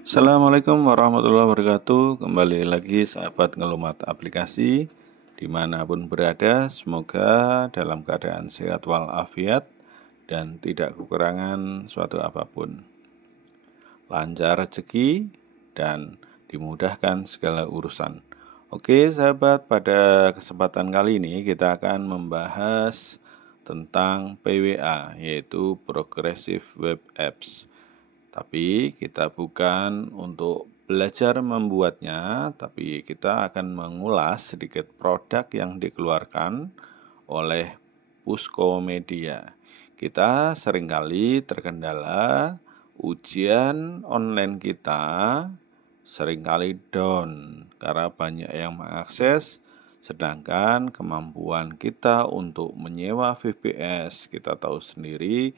Assalamualaikum warahmatullahi wabarakatuh. Kembali lagi sahabat ngelumat aplikasi dimanapun berada. Semoga dalam keadaan sehat walafiat dan tidak kekurangan suatu apapun. Lancar rezeki dan dimudahkan segala urusan. Oke sahabat, pada kesempatan kali ini kita akan membahas tentang PWA, yaitu Progressive Web Apps. Tapi kita bukan untuk belajar membuatnya, tapi kita akan mengulas sedikit produk yang dikeluarkan oleh Pusko Media. Kita seringkali terkendala ujian online kita seringkali down karena banyak yang mengakses, sedangkan kemampuan kita untuk menyewa VPS, kita tahu sendiri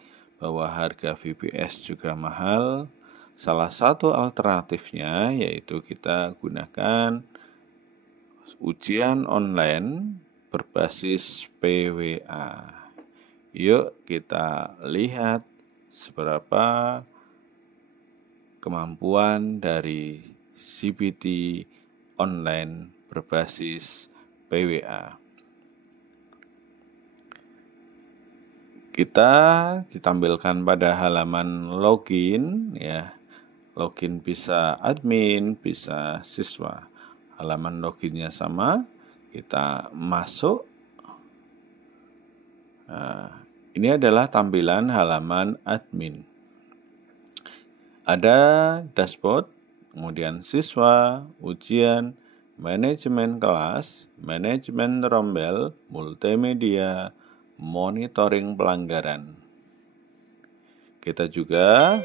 bahwa harga VPS juga mahal. Salah satu alternatifnya yaitu kita gunakan ujian online berbasis PWA. Yuk kita lihat seberapa kemampuan dari CBT online berbasis PWA. Kita ditampilkan pada halaman login, ya. Login bisa admin, bisa siswa. Halaman loginnya sama, kita masuk. Ini adalah tampilan halaman admin. Ada dashboard, kemudian siswa, ujian, manajemen kelas, manajemen rombel, multimedia, monitoring pelanggaran. Kita juga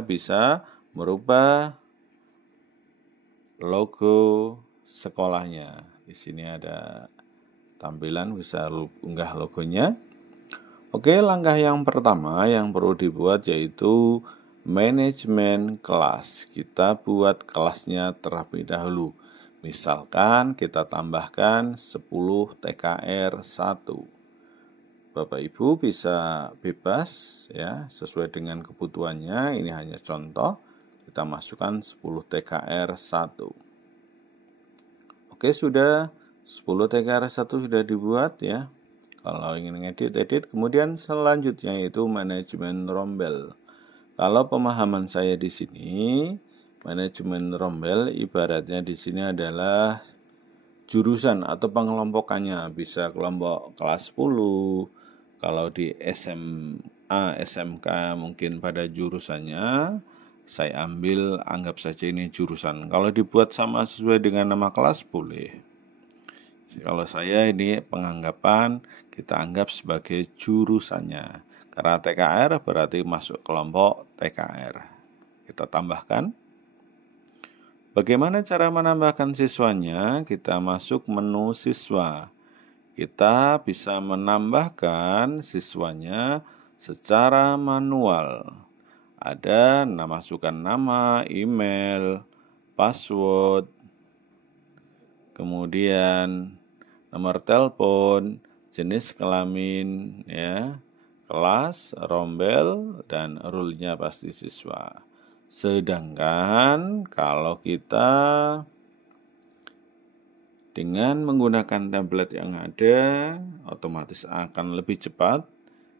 bisa merubah logo sekolahnya. Di sini ada tampilan bisa unggah logonya. Oke, langkah yang pertama yang perlu dibuat yaitu manajemen kelas. Kita buat kelasnya terlebih dahulu. Misalkan kita tambahkan 10 TKR 1. Bapak Ibu bisa bebas ya, sesuai dengan kebutuhannya. Ini hanya contoh. Kita masukkan 10 TKR 1. Oke, sudah 10 TKR 1 sudah dibuat ya. Kalau ingin ngedit, kemudian selanjutnya itu manajemen rombel. Kalau pemahaman saya di sini, manajemen rombel ibaratnya di sini adalah jurusan atau pengelompokannya. Bisa kelompok kelas 10, kalau di SMA, SMK mungkin pada jurusannya, saya anggap saja ini jurusan. Kalau dibuat sama sesuai dengan nama kelas boleh. Kalau saya ini penganggapan kita anggap sebagai jurusannya. Karena TKR berarti masuk kelompok TKR. Kita tambahkan. Bagaimana cara menambahkan siswanya? Kita masuk menu siswa. Kita bisa menambahkan siswanya secara manual. Ada masukkan nama, email, password, kemudian nomor telepon, jenis kelamin, ya, kelas, rombel, dan rule-nya pasti siswa. Sedangkan kalau kita dengan menggunakan template yang ada, otomatis akan lebih cepat.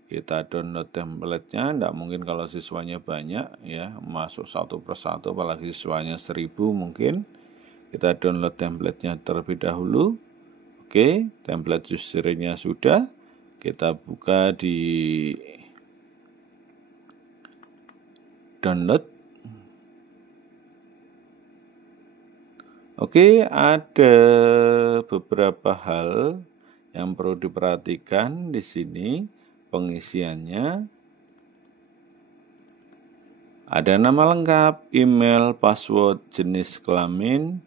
Kita download template-nya, tidak mungkin kalau siswanya banyak, ya, masuk satu persatu, apalagi siswanya 1000 mungkin. Kita download template-nya terlebih dahulu. Oke, template usernya sudah. Kita buka di download. Oke, ada beberapa hal yang perlu diperhatikan di sini pengisiannya. Ada nama lengkap, email, password, jenis kelamin,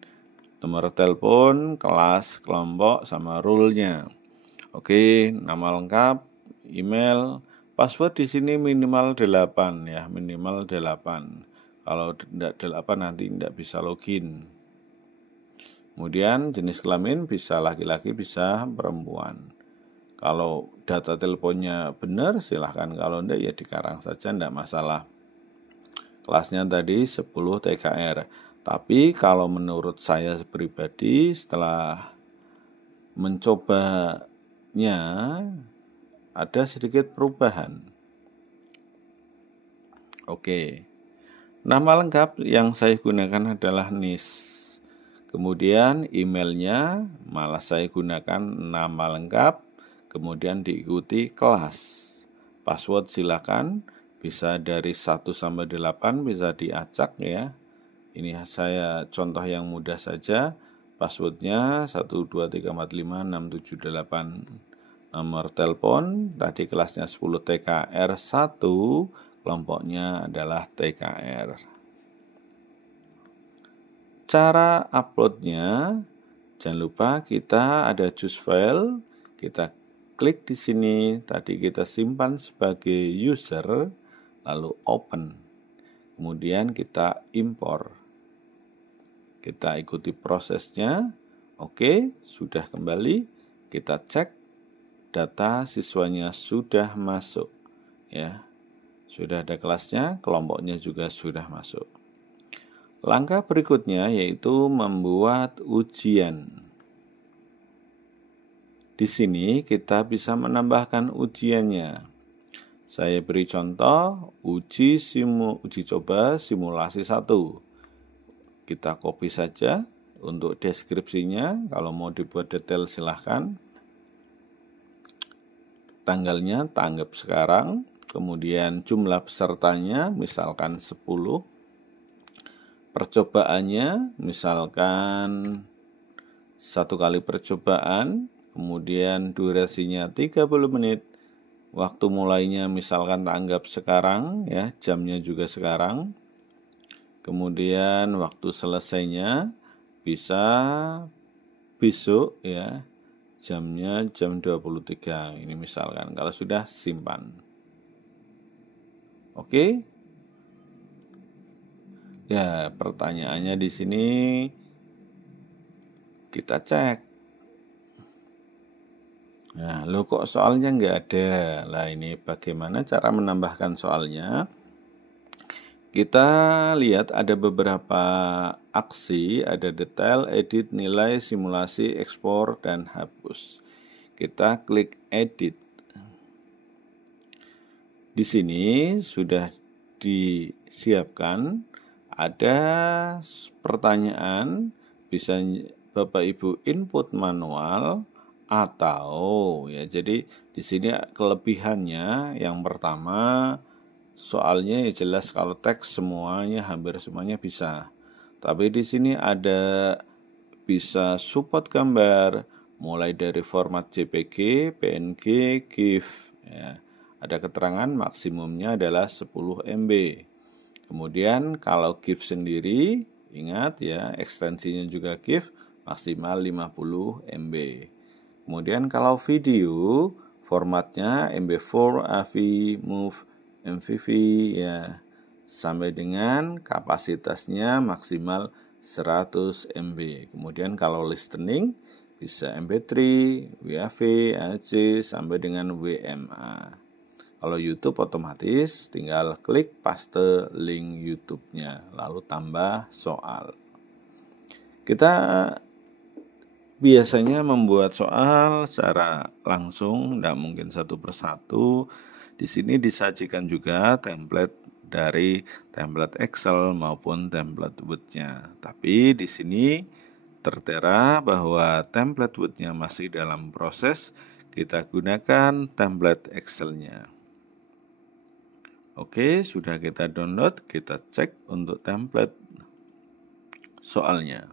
nomor telepon, kelas, kelompok, sama rule-nya. Oke, nama lengkap, email, password di sini minimal 8 ya, minimal 8. Kalau tidak 8 nanti tidak bisa login. Kemudian jenis kelamin bisa laki-laki, bisa perempuan. Kalau data teleponnya benar silahkan, kalau enggak ya dikarang saja, enggak masalah. Kelasnya tadi 10 TKR. Tapi kalau menurut saya pribadi setelah mencobanya ada sedikit perubahan. Oke. Nama lengkap yang saya gunakan adalah NIS. Kemudian emailnya malah saya gunakan nama lengkap, kemudian diikuti kelas. Password silakan, bisa dari 1 sampai 8 bisa diacak ya. Ini saya contoh yang mudah saja. Passwordnya 123456778. Nomor telepon tadi kelasnya 10 TKR1, kelompoknya adalah TKR. Cara uploadnya, jangan lupa kita ada choose file, kita klik di sini, tadi kita simpan sebagai user, lalu open, kemudian kita import, kita ikuti prosesnya, oke, sudah kembali, kita cek, data siswanya sudah masuk, ya, sudah ada kelasnya, kelompoknya juga sudah masuk. Langkah berikutnya yaitu membuat ujian. Di sini kita bisa menambahkan ujiannya. Saya beri contoh uji coba simulasi 1. Kita copy saja untuk deskripsinya. Kalau mau dibuat detail silahkan. Tanggalnya tanggap sekarang. Kemudian jumlah pesertanya misalkan 10. Percobaannya misalkan 1 kali percobaan, kemudian durasinya 30 menit, waktu mulainya misalkan tanggap sekarang ya, jamnya juga sekarang, kemudian waktu selesainya bisa besok ya, jamnya jam 23, ini misalkan kalau sudah simpan. Oke. Ya, pertanyaannya di sini kita cek. Nah, lo kok soalnya nggak ada? Lah ini bagaimana cara menambahkan soalnya? Kita lihat ada beberapa aksi, ada detail, edit, nilai, simulasi, ekspor, dan hapus. Kita klik edit. Di sini sudah disiapkan. Ada pertanyaan, bisa Bapak Ibu input manual atau ya, jadi di sini kelebihannya yang pertama soalnya ya jelas, kalau teks semuanya hampir semuanya bisa. Tapi di sini ada bisa support gambar mulai dari format JPG, PNG, GIF ya. Ada keterangan maksimumnya adalah 10 MB. Kemudian kalau GIF sendiri, ingat ya, ekstensinya juga GIF maksimal 50 MB. Kemudian kalau video, formatnya MB4, AVI, MOV, MVV ya, sampai dengan kapasitasnya maksimal 100 MB. Kemudian kalau listening bisa MP3, WAV, AC sampai dengan WMA. Kalau YouTube otomatis tinggal klik paste link YouTube-nya, lalu tambah soal. Kita biasanya membuat soal secara langsung, tidak mungkin satu persatu. Di sini disajikan juga template dari template Excel maupun template Word-nya. Tapi di sini tertera bahwa template Word-nya masih dalam proses, kita gunakan template Excel-nya. Oke, sudah kita download, kita cek untuk template soalnya.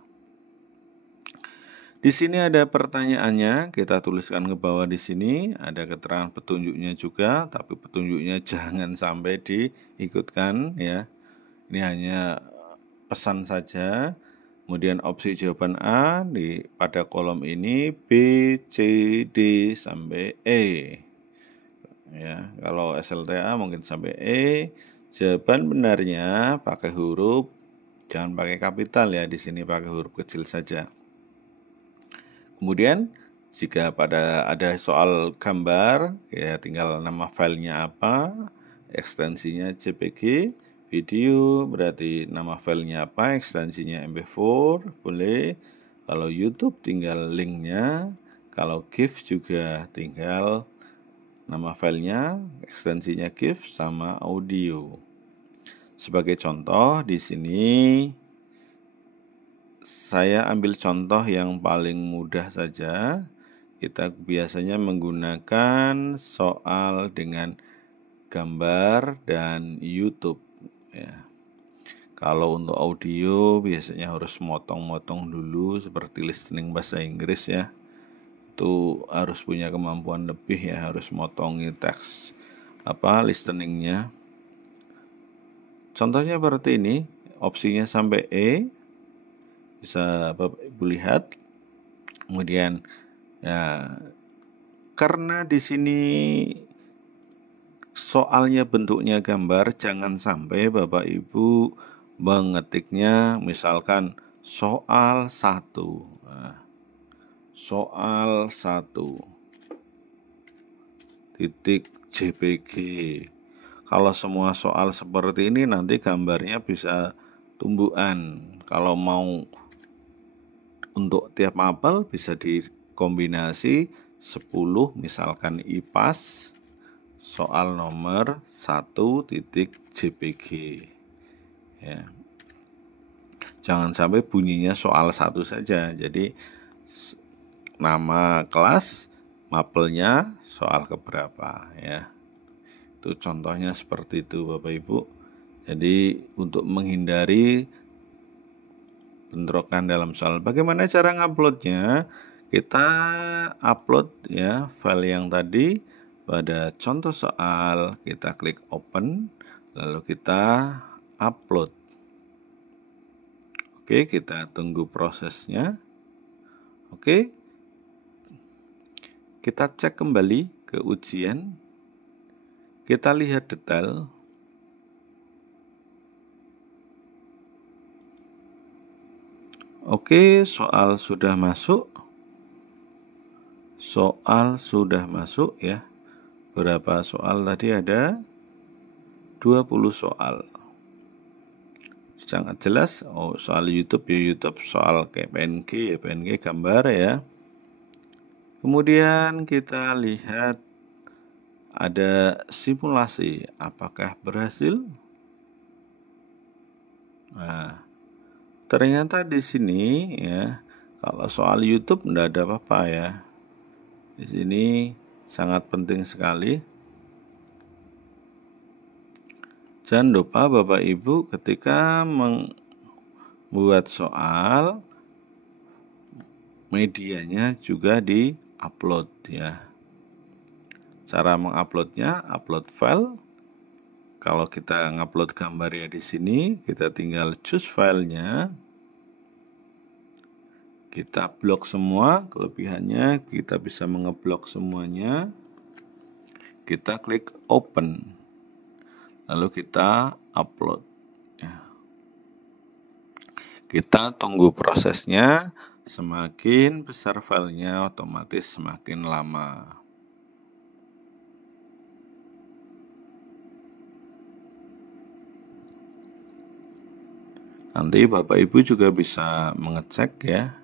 Di sini ada pertanyaannya, kita tuliskan ke bawah di sini, ada keterangan petunjuknya juga, tapi petunjuknya jangan sampai diikutkan ya. Ini hanya pesan saja. Kemudian opsi jawaban A pada kolom ini B, C, D sampai E. Ya, kalau SLTA mungkin sampai E. Jawaban benarnya pakai huruf, jangan pakai kapital ya, di sini pakai huruf kecil saja. Kemudian Jika ada soal gambar, ya tinggal nama filenya apa, ekstensinya JPG, video berarti nama filenya apa, ekstensinya MP4, boleh. Kalau YouTube tinggal linknya, kalau GIF juga tinggal nama filenya, ekstensinya GIF sama audio. Sebagai contoh di sini saya ambil contoh yang paling mudah saja. Kita biasanya menggunakan soal dengan gambar dan YouTube ya. Kalau untuk audio biasanya harus motong-motong dulu seperti listening bahasa Inggris ya. Itu harus punya kemampuan lebih ya, harus motongi teks listeningnya. Contohnya seperti ini, opsinya sampai E. Bisa Bapak Ibu lihat. Kemudian ya, karena di sini soalnya bentuknya gambar, jangan sampai Bapak Ibu mengetiknya misalkan soal 1. Soal 1 titik JPG. Kalau semua soal seperti ini nanti gambarnya bisa tumbuhan. Kalau mau untuk tiap mapel bisa dikombinasi 10 misalkan IPAS soal nomor 1 titik JPG ya. Jangan sampai bunyinya soal 1 saja. Jadi nama kelas, mapelnya soal keberapa ya. Itu contohnya seperti itu Bapak Ibu. Jadi untuk menghindari bentrokan dalam soal, bagaimana cara nguploadnya? Kita upload ya file yang tadi pada contoh soal, kita klik open, lalu kita upload. Oke, kita tunggu prosesnya. Oke, kita cek kembali ke ujian, kita lihat detail. Oke, soal sudah masuk. Soal sudah masuk ya. Berapa soal tadi ada? 20 soal. Sangat jelas. Oh, soal YouTube ya YouTube, soal kayak PNG ya PNG gambar ya. Kemudian kita lihat ada simulasi, apakah berhasil? Nah, ternyata di sini ya, kalau soal YouTube enggak ada apa-apa ya. Di sini sangat penting sekali. Jangan lupa Bapak Ibu ketika membuat soal, medianya juga di-upload ya. Cara menguploadnya, upload file. Kalau kita ngupload gambar ya di sini, kita tinggal choose filenya. Kita blok semua, kelebihannya kita bisa mengeblok semuanya. Kita klik open. Lalu kita upload. Ya. Kita tunggu prosesnya, semakin besar filenya otomatis semakin lama. Nanti Bapak Ibu juga bisa mengecek ya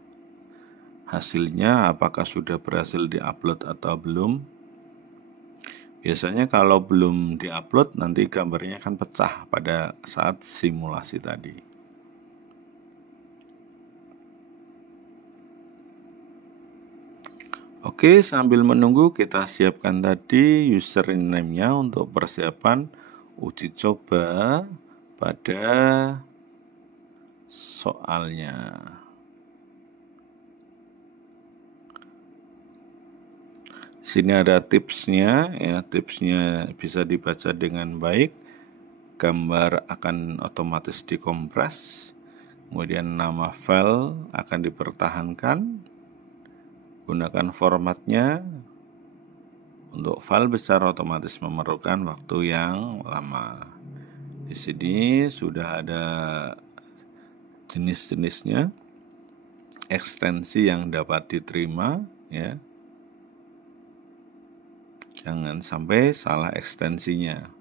hasilnya apakah sudah berhasil diupload atau belum. Biasanya kalau belum diupload nanti gambarnya akan pecah pada saat simulasi tadi. Oke, sambil menunggu kita siapkan tadi username-nya untuk persiapan uji coba pada soalnya. Sini ada tipsnya ya, tipsnya bisa dibaca dengan baik. Gambar akan otomatis dikompres. Kemudian nama file akan dipertahankan. Gunakan formatnya. Untuk file besar otomatis memerlukan waktu yang lama. Di sini sudah ada jenis-jenisnya, ekstensi yang dapat diterima ya. Jangan sampai salah ekstensinya.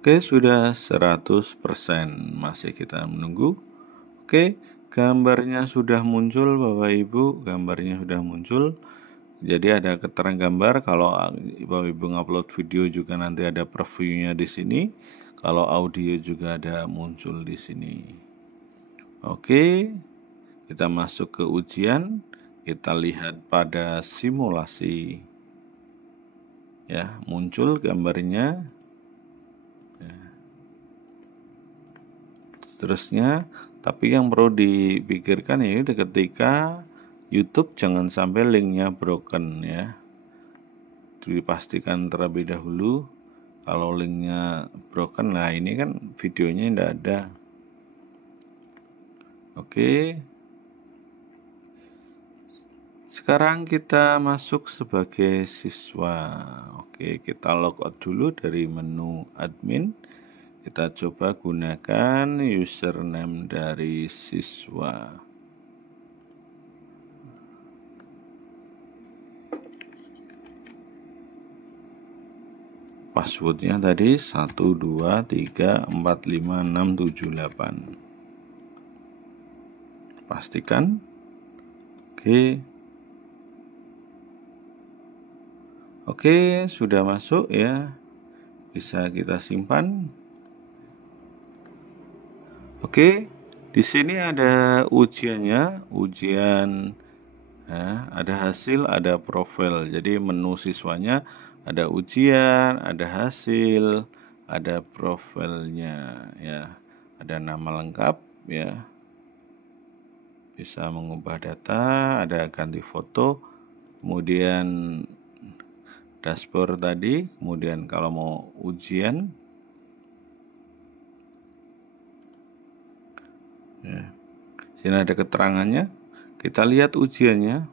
Oke, sudah 100%. Masih kita menunggu. Oke, gambarnya sudah muncul Bapak Ibu, gambarnya sudah muncul. Jadi ada keterangan gambar. Kalau Bapak Ibu ngupload video juga nanti ada previewnya di sini. Kalau audio juga ada muncul di sini. Oke, kita masuk ke ujian. Kita lihat pada simulasi. Ya, muncul gambarnya. Seterusnya, tapi yang perlu dipikirkan ya ketika YouTube jangan sampai linknya broken ya. Dipastikan terlebih dahulu. Kalau linknya broken, nah ini kan videonya tidak ada. Oke. Sekarang kita masuk sebagai siswa. Oke, kita logout dulu dari menu admin. Kita coba gunakan username dari siswa. Passwordnya tadi 1234567 pastikan. Oke, sudah masuk ya, bisa kita simpan. Oke, di sini ada ujiannya, ujian ya, ada hasil, ada profil. Jadi menu siswanya ada ujian, ada hasil, ada profilnya ya, ada nama lengkap ya, bisa mengubah data, ada ganti foto, kemudian dashboard tadi, kemudian kalau mau ujian ya, sini ada keterangannya, kita lihat ujiannya.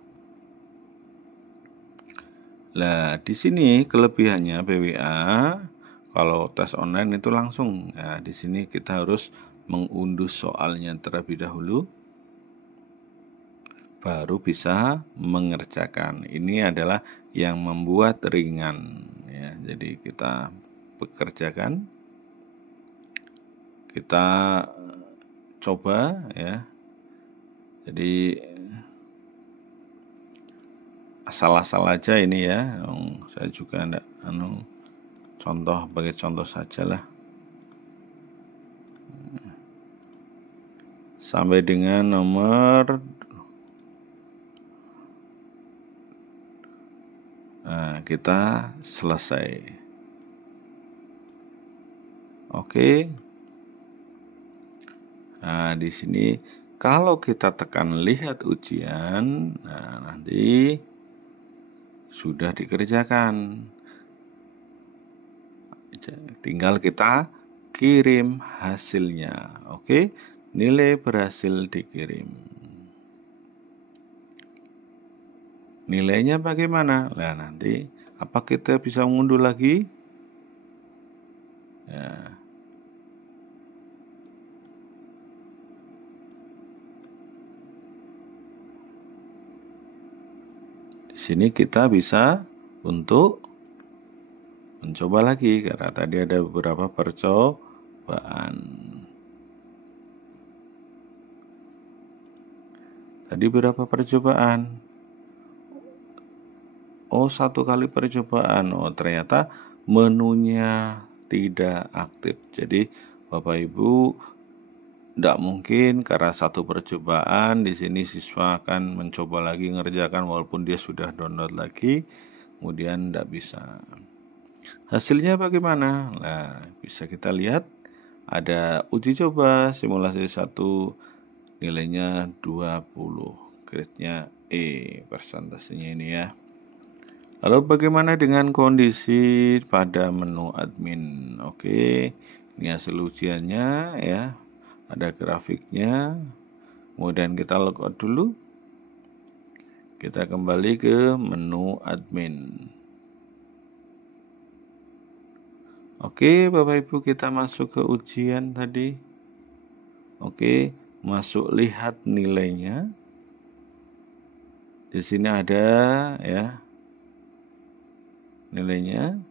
Nah, di sini kelebihannya PWA kalau tes online itu langsung. Nah, di sini kita harus mengunduh soalnya terlebih dahulu, baru bisa mengerjakan. Ini adalah yang membuat ringan. Ya, jadi kita pekerjakan, kita coba ya. Jadi asal-asal aja ini ya, saya juga enggak contoh bagi contoh saja lah, sampai dengan nomor kita selesai. Oke. Nah, di sini kalau kita tekan lihat ujian, nah nanti sudah dikerjakan. Tinggal kita kirim hasilnya. Oke, nilai berhasil dikirim. Nilainya bagaimana? Nah, nanti apa kita bisa mengunduh lagi? Ya. Di sini kita bisa untuk mencoba lagi karena tadi ada beberapa percobaan. Tadi berapa percobaan? Oh, 1 kali percobaan. Oh, ternyata menunya tidak aktif. Jadi Bapak Ibu tidak mungkin karena 1 percobaan di sini siswa akan mencoba lagi ngerjakan walaupun dia sudah download lagi, kemudian tidak bisa. Hasilnya bagaimana? Nah, bisa kita lihat ada uji coba simulasi 1, nilainya 20, grade-nya E, persentasenya ini ya. Lalu bagaimana dengan kondisi pada menu admin? Oke, ini hasil ujiannya ya, ada grafiknya. Kemudian kita logout dulu. Kita kembali ke menu admin. Oke, Bapak Ibu, kita masuk ke ujian tadi. Oke, masuk lihat nilainya. Di sini ada ya nilainya.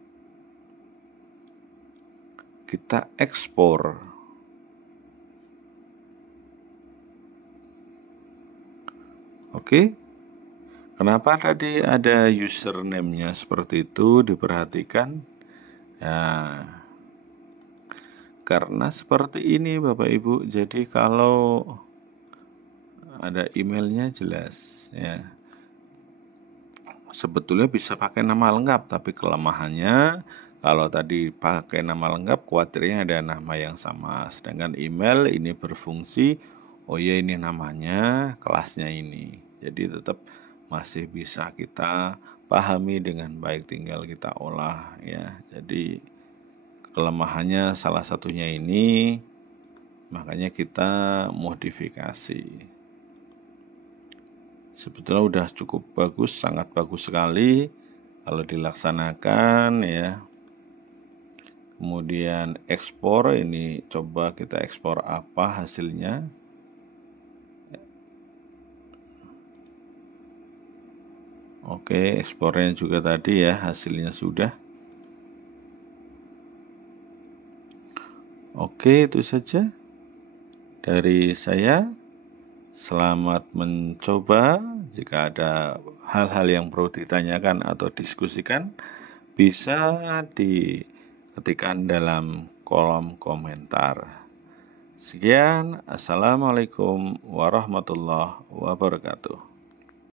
Kita ekspor. Oke. Kenapa tadi ada username-nya seperti itu? Diperhatikan. Ya, karena seperti ini Bapak Ibu. Jadi kalau ada emailnya jelas ya. Sebetulnya bisa pakai nama lengkap, tapi kelemahannya kalau tadi pakai nama lengkap, khawatirnya ada nama yang sama. Sedangkan email ini berfungsi, oh ya ini namanya, kelasnya ini. Jadi tetap masih bisa kita pahami dengan baik, tinggal kita olah ya. Jadi kelemahannya salah satunya ini, makanya kita modifikasi. Sebetulnya udah cukup bagus, sangat bagus sekali kalau dilaksanakan ya. Kemudian ekspor, ini coba kita ekspor apa hasilnya. Oke, ekspornya juga tadi ya, hasilnya sudah. Oke, itu saja dari saya. Selamat mencoba. Jika ada hal-hal yang perlu ditanyakan atau diskusikan, bisa diketikkan dalam kolom komentar. Sekian, Assalamualaikum warahmatullahi wabarakatuh.